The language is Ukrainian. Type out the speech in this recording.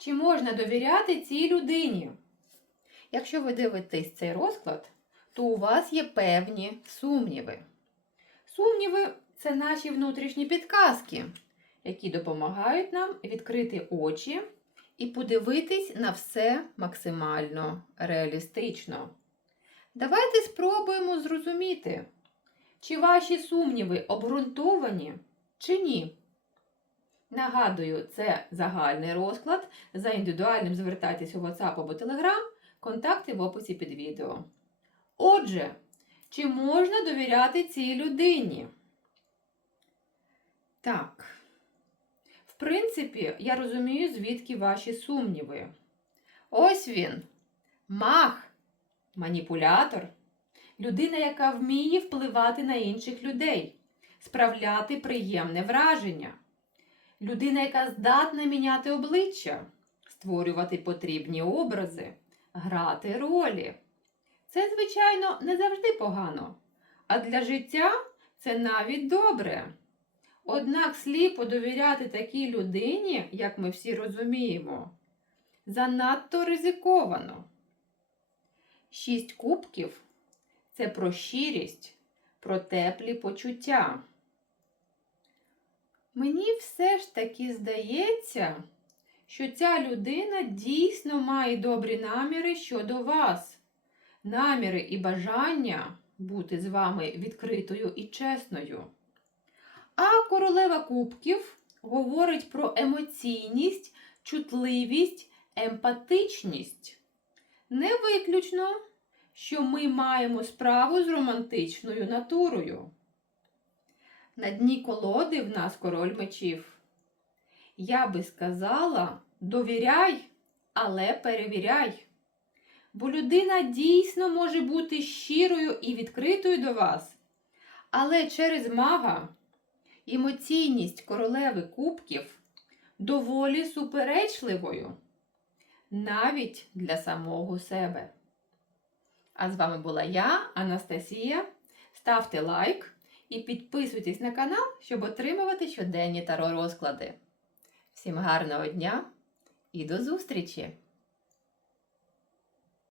Чи можна довіряти цій людині? Якщо ви дивитесь цей розклад, то у вас є певні сумніви. Сумніви це наші внутрішні підказки, які допомагають нам відкрити очі і подивитись на все максимально реалістично. Давайте спробуємо зрозуміти, чи ваші сумніви обґрунтовані, чи ні. Нагадую, це загальний розклад. За індивідуальним звертайтесь у WhatsApp або Telegram, контакти в описі під відео. Отже, чи можна довіряти цій людині? Так. В принципі, я розумію, звідки ваші сумніви. Ось він. Мах, маніпулятор, людина, яка вміє впливати на інших людей, справляти приємне враження. Людина, яка здатна міняти обличчя, створювати потрібні образи, грати ролі. Це, звичайно, не завжди погано, а для життя це навіть добре. Однак сліпо довіряти такій людині, як ми всі розуміємо, занадто ризиковано. Шість кубків це про щирість, про теплі почуття. Мені все ж таки здається, що ця людина дійсно має добрі наміри щодо вас, наміри і бажання бути з вами відкритою і чесною. А королева кубків говорить про емоційність, чутливість, емпатичність. Не виключно, що ми маємо справу з романтичною натурою. На дні колоди в нас король мечів. Я би сказала, довіряй, але перевіряй. Бо людина дійсно може бути щирою і відкритою до вас. Але через мага емоційність королеви кубків доволі суперечливою, навіть для самого себе. А з вами була я, Анастасія. Ставте лайк і підписуйтесь на канал, щоб отримувати щоденні таро розклади. Всім гарного дня і до зустрічі!